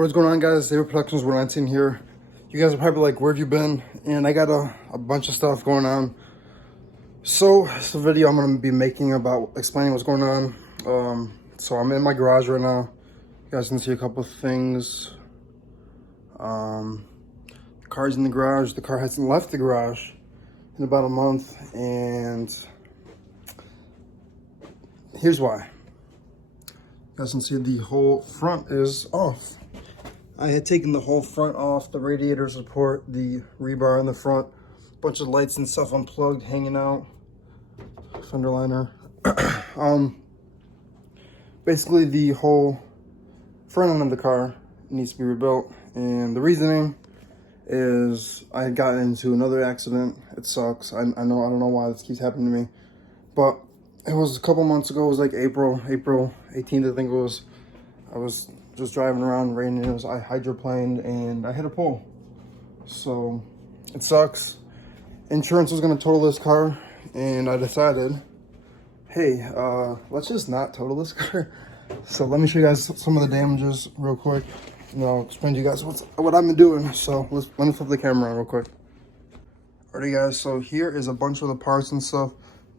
What is going on, guys? David Productions 119 here. You guys are probably like, where have you been? And I got a bunch of stuff going on. So it's a video I'm going to be making about explaining what's going on. So I'm in my garage right now. You guys can see a couple of things. The car's in the garage. The car hasn't left the garage in about a month. And here's why. You guys can see the whole front is off. I had taken the whole front off, the radiator support, the rebar in the front, bunch of lights and stuff unplugged, hanging out, fender liner. Basically the whole front end of the car needs to be rebuilt, and the reasoning is I had gotten into another accident. It sucks. I don't know why this keeps happening to me, but it was a couple months ago. It was like April 18th, I think it was. I was just driving around, raining. It was, I hydroplaned and I hit a pole. So it sucks. Insurance was gonna total this car, and I decided, hey, let's just not total this car. So let me show you guys some of the damages real quick, and I'll explain to you guys what I've been doing. So let me flip the camera on real quick. Alrighty, guys, so here is a bunch of the parts and stuff.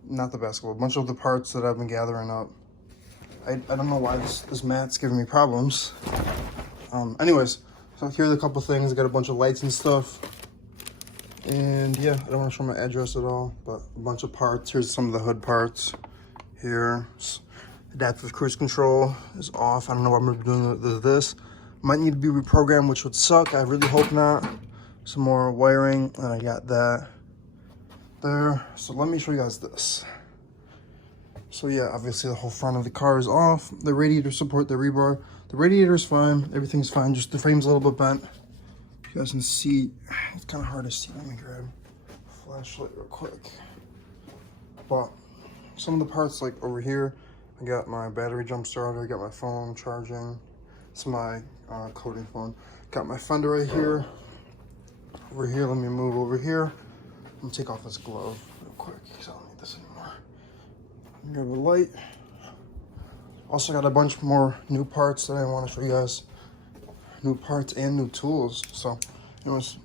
Not the basketball, a bunch of the parts that I've been gathering up. I don't know why this mat's giving me problems. Anyways, so here's a couple things. I got a bunch of lights and stuff. And yeah, I don't want to show my address at all, but a bunch of parts. Here's some of the hood parts. Here, adaptive cruise control is off. I don't know what I'm gonna be doing with this. Might need to be reprogrammed, which would suck. I really hope not. Some more wiring, and I got that there. So let me show you guys this. So yeah, obviously the whole front of the car is off. The radiator support, the rebar. The radiator's fine. Everything's fine. Just the frame's a little bit bent. You guys can see, it's kind of hard to see. Let me grab a flashlight real quick. But some of the parts, like over here, I got my battery jump starter. I got my phone charging. It's my coding phone. Got my fender right here. Over here, let me move over here. I'm gonna take off this glove real quick because I don't need this anymore. Grab a light. Also got a bunch more new parts that I want to show you guys. New parts and new tools. So anyways,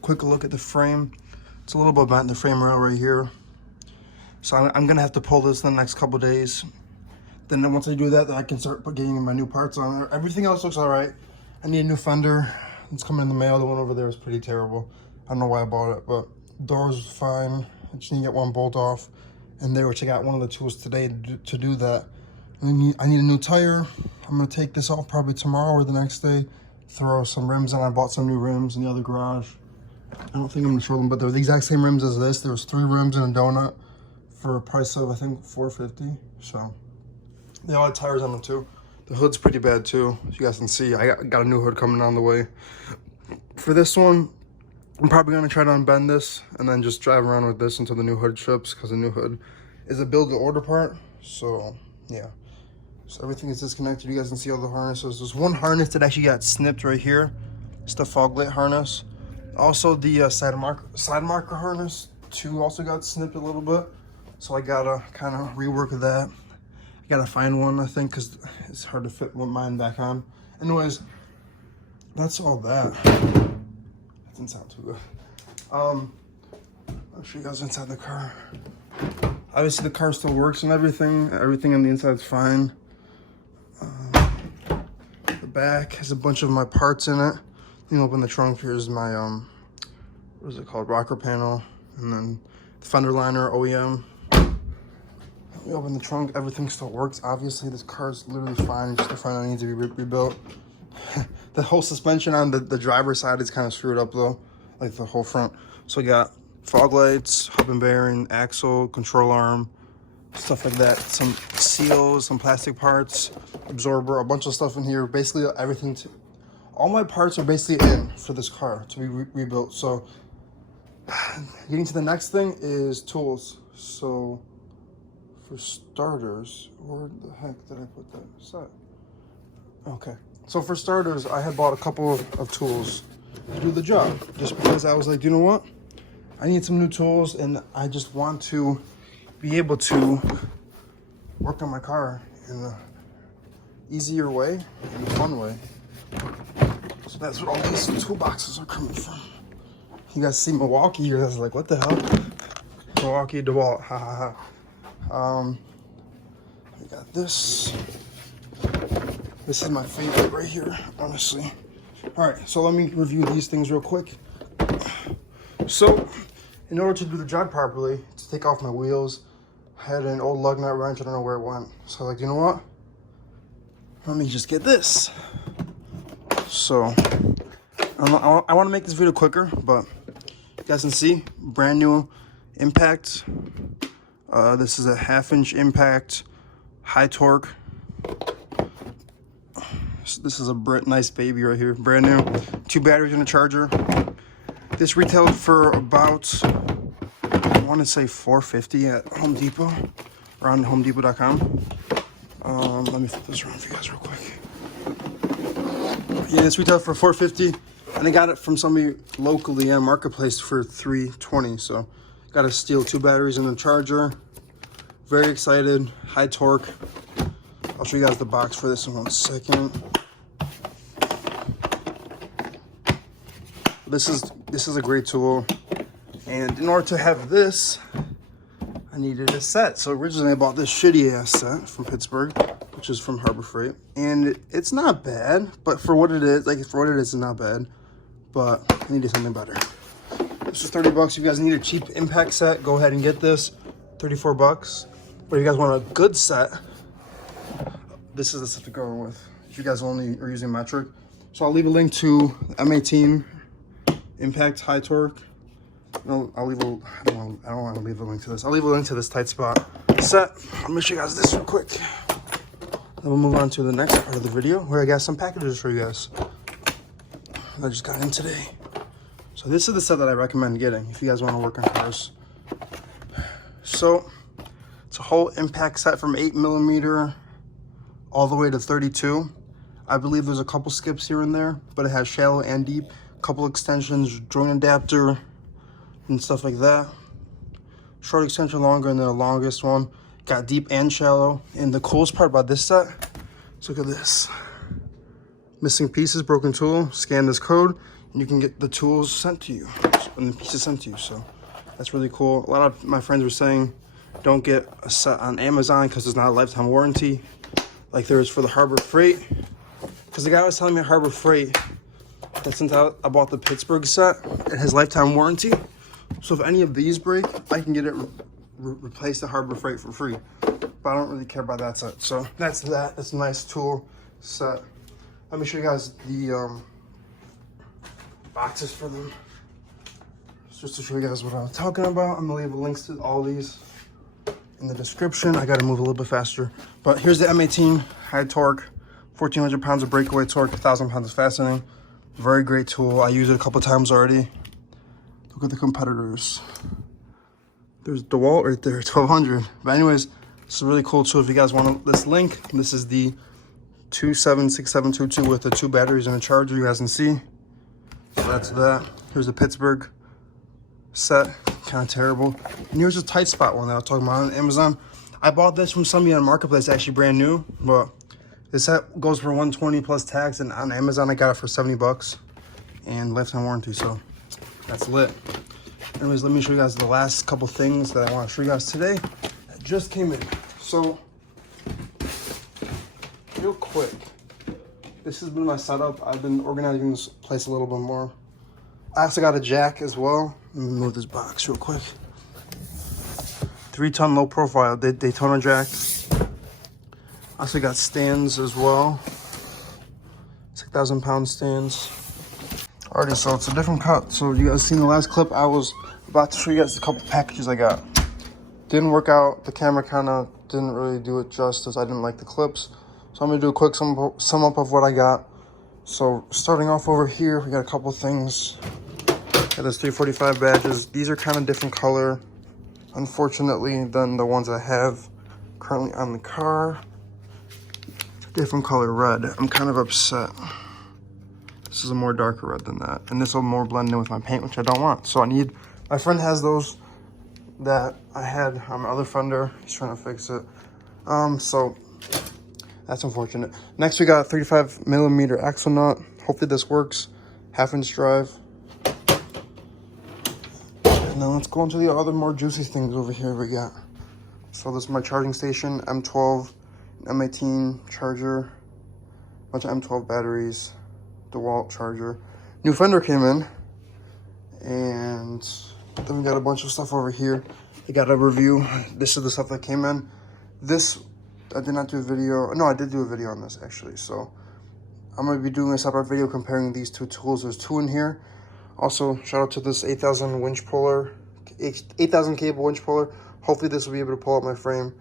quick look at the frame. It's a little bit bent, the frame rail right here. So I'm gonna have to pull this in the next couple days. Then once I do that, then I can start getting my new parts on there. Everything else looks all right. I need a new fender. It's coming in the mail. The one over there is pretty terrible. I don't know why I bought it, but doors fine. I just need to get one bolt off. And there, which I got one of the tools today to do that. I need a new tire. I'm gonna take this off probably tomorrow or the next day. Throw some rims in. I bought some new rims in the other garage. I don't think I'm gonna show them, but they're the exact same rims as this. There was 3 rims and a donut for a price of, I think, $450. So they all had tires on them too. The hood's pretty bad too. As you guys can see, I got a new hood coming on the way. For this one, I'm probably gonna try to unbend this and then just drive around with this until the new hood ships, because the new hood is a build to order part. So yeah, so everything is disconnected. You guys can see all the harnesses. There's one harness that actually got snipped right here. It's the fog light harness. Also the side marker harness too also got snipped a little bit. So I gotta kind of rework that. I gotta find one, I think, because it's hard to fit mine back on. Anyways, that's all that. Doesn't sound too good. I'll show you guys inside the car. Obviously the car still works and everything. Everything on the inside is fine. The back has a bunch of my parts in it. You can open the trunk. Here's my what is it called? Rocker panel, and then the fender liner OEM. Let me open the trunk. Everything still works. Obviously this car is literally fine. Just the front end needs to be rebuilt. The whole suspension on the driver's side is kind of screwed up though, like the whole front. So we got fog lights, hub and bearing, axle, control arm, stuff like that. Some seals, some plastic parts, absorber, a bunch of stuff in here. Basically everything. All my parts are basically in for this car to be rebuilt. So getting to the next thing is tools. So for starters, where the heck did I put that aside? Okay. So for starters, I had bought a couple of tools to do the job, just because I was like, you know what? I need some new tools, and I just want to be able to work on my car in a easier way, in a fun way. that's what all these toolboxes are coming from. You guys see Milwaukee, you guys are like, what the hell? Milwaukee, DeWalt, ha ha ha. We got this. This is my favorite right here, honestly. All right, so let me review these things real quick. So, in order to do the job properly, to take off my wheels, I had an old lug nut wrench, I don't know where it went. So like, you know what? Let me just get this. So, I want to make this video quicker, but you guys can see, brand new impact. This is a 1/2-inch impact, high torque. This is a nice baby right here, brand new. 2 batteries and a charger. This retailed for about, I want to say $450 at Home Depot, around homedepot.com. Let me flip this around for you guys real quick. Yeah, this retailed for $450, and I got it from somebody locally on Marketplace for $320. So, got a steal 2 batteries and a charger. Very excited, high torque. I'll show you guys the box for this in 1 second. This is a great tool, and in order to have this, I needed a set. So originally I bought this shitty ass set from Pittsburgh, which is from Harbor Freight, and it's not bad, but for what it is, it's not bad, but I needed something better. This is $30. If you guys need a cheap impact set, go ahead and get this, $34. But if you guys want a good set, this is the set to go with. If you guys only are using metric, so I'll leave a link to M18 impact high torque. No, I don't want to leave a link to this. I'll leave a link to this tight spot set. Let me show you guys this real quick. Then we'll move on to the next part of the video where I got some packages for you guys that I just got in today. So this is the set that I recommend getting if you guys want to work on cars. So it's a whole impact set from 8mm all the way to 32. I believe there's a couple skips here and there, but it has shallow and deep. Couple extensions, joint adapter, and stuff like that. Short extension longer than the longest one. Got deep and shallow. And the coolest part about this set, let's look at this. Missing pieces, broken tool. Scan this code, and you can get the tools sent to you, and the pieces sent to you. So that's really cool. A lot of my friends were saying, don't get a set on Amazon because it's not a lifetime warranty, like there is for the Harbor Freight. Because the guy was telling me at Harbor Freight that since I bought the Pittsburgh set, it has lifetime warranty. So if any of these break, I can get it replaced at Harbor Freight for free. But I don't really care about that set. So that's that. It's a nice tool set. Let me show you guys the boxes for them. Just to show you guys what I was talking about. I'm gonna leave links to all these in the description. I gotta move a little bit faster. But here's the M18 high torque, 1,400 pounds of breakaway torque, 1,000 pounds of fastening. Very great tool. I used it a couple times already. Look at the competitors. There's DeWalt right there, 1,200. But anyways, it's a really cool tool. If you guys want this link, this is the 276722 with the 2 batteries and a charger. You guys can see. So that's that. Here's the Pittsburgh set. Kind of terrible. And here's a tight spot one that I was talking about on Amazon. I bought this from somebody on Marketplace, actually brand new, but this set goes for 120 plus tax, and on Amazon I got it for $70 and lifetime warranty, so that's lit. Anyways, let me show you guys the last couple things that I want to show you guys today that just came in. So, real quick, this has been my setup. I've been organizing this place a little bit more. I also got a jack as well. Let me move this box real quick. 3-ton low profile Daytona jack. I also got stands as well. 6,000 pound stands. Alrighty, so it's a different cut. So you guys seen the last clip, I was about to show you guys a couple packages I got. Didn't work out. The camera kind of didn't really do it justice. I didn't like the clips. So I'm gonna do a quick sum up of what I got. So starting off over here, we got a couple things. Got this 345 badges. These are kind of different color, unfortunately, than the ones I have currently on the car. Different color red. I'm kind of upset. This is a more darker red than that. And this will more blend in with my paint, which I don't want. So I need, my friend has those that I had on my other fender. He's trying to fix it. So that's unfortunate. Next we got a 35mm axle nut hopefully this works. 1/2-inch drive. And then let's go into the other more juicy things over here we got. So this is my charging station, M12, M18 charger, bunch of M12 batteries, DeWalt charger. New fender came in, and then we got a bunch of stuff over here. I got a review. This is the stuff that came in. This, I did not do a video. No, I did do a video on this actually. So I'm going to be doing a separate video comparing these two tools. There's two in here. Also, shout out to this 8,000 winch puller, 8,000 cable winch puller. Hopefully this will be able to pull up my frame.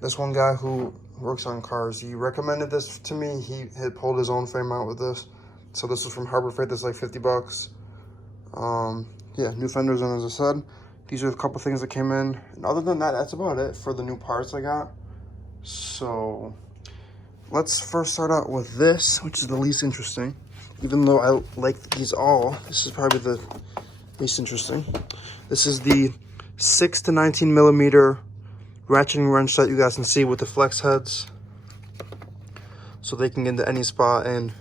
This one guy who works on cars, he recommended this to me. He had pulled his own frame out with this. So this was from Harbor Freight. This is like 50 bucks. Yeah, new fenders, and as I said, these are a couple things that came in. And other than that, that's about it for the new parts I got. So let's first start out with this, which is the least interesting. Even though I like these all, this is probably the least interesting. This is the 6 to 19 millimeter ratcheting wrench that you guys can see with the flex heads, so they can get into any spot and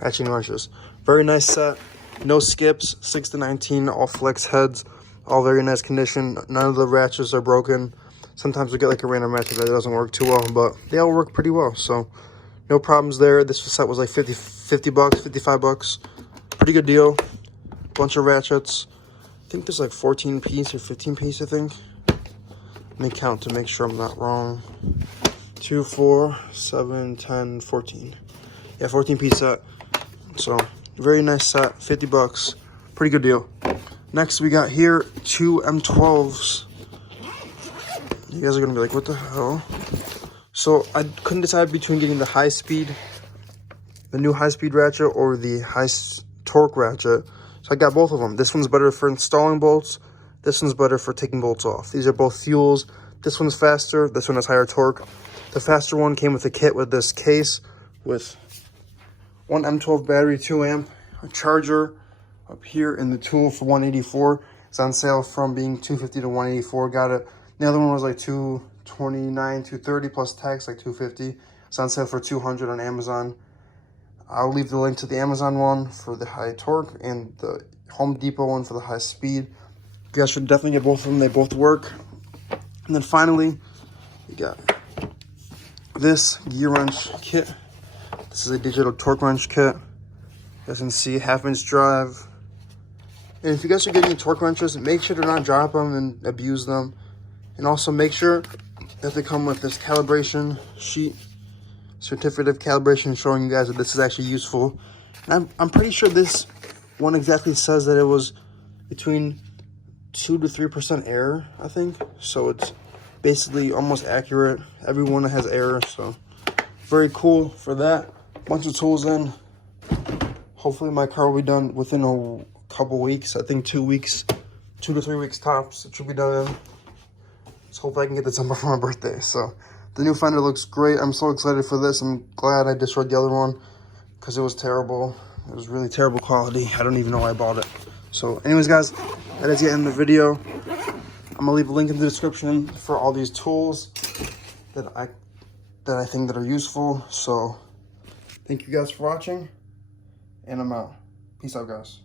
ratcheting wrenches. Very nice set, no skips, 6 to 19, all flex heads, all very nice condition. None of the ratchets are broken. Sometimes we get like a random ratchet that doesn't work too well, but they all work pretty well, so no problems there. This set was like 50 bucks, 55 bucks. Pretty good deal. Bunch of ratchets. I think there's like 14 piece or 15 piece, I think. Let me count to make sure I'm not wrong. 2, 4, 7, 10, 14. Yeah, 14 piece set. So, very nice set, 50 bucks. Pretty good deal. Next, we got here 2 M12s. You guys are gonna be like, what the hell? So, I couldn't decide between getting the high speed, the new high speed ratchet, or the high torque ratchet. So I got both of them. This one's better for installing bolts. This one's better for taking bolts off. These are both fuels. This one's faster. This one has higher torque. The faster one came with a kit with this case with one M12 battery, 2 amp, a charger up here, and the tool for 184. It's on sale from being 250 to 184. Got it. The other one was like 229, 230 plus tax, like 250. It's on sale for 200 on Amazon. I'll leave the link to the Amazon one for the high torque and the Home Depot one for the high speed. You guys should definitely get both of them. They both work. And then finally, we got this gear wrench kit. This is a digital torque wrench kit. You guys can see 1/2-inch drive. And if you guys are getting torque wrenches, make sure to not drop them and abuse them. And also make sure that they come with this calibration sheet, certificate of calibration, showing you guys that this is actually useful. And I'm pretty sure this one exactly says that it was between 2 to 3% error, I think. So it's basically almost accurate. Everyone has error, so very cool for that. Bunch of tools in. Hopefully my car will be done within a couple weeks. I think 2 weeks, 2 to 3 weeks tops. It should be done in. So hopefully I can get this done before my birthday. So the new fender looks great. I'm so excited for this. I'm glad I destroyed the other one because it was terrible. It was really terrible quality. I don't even know why I bought it. So anyways, guys, that is the end of the video. I'm gonna leave a link in the description for all these tools that I think that are useful. So thank you guys for watching, and I'm out. Peace out, guys.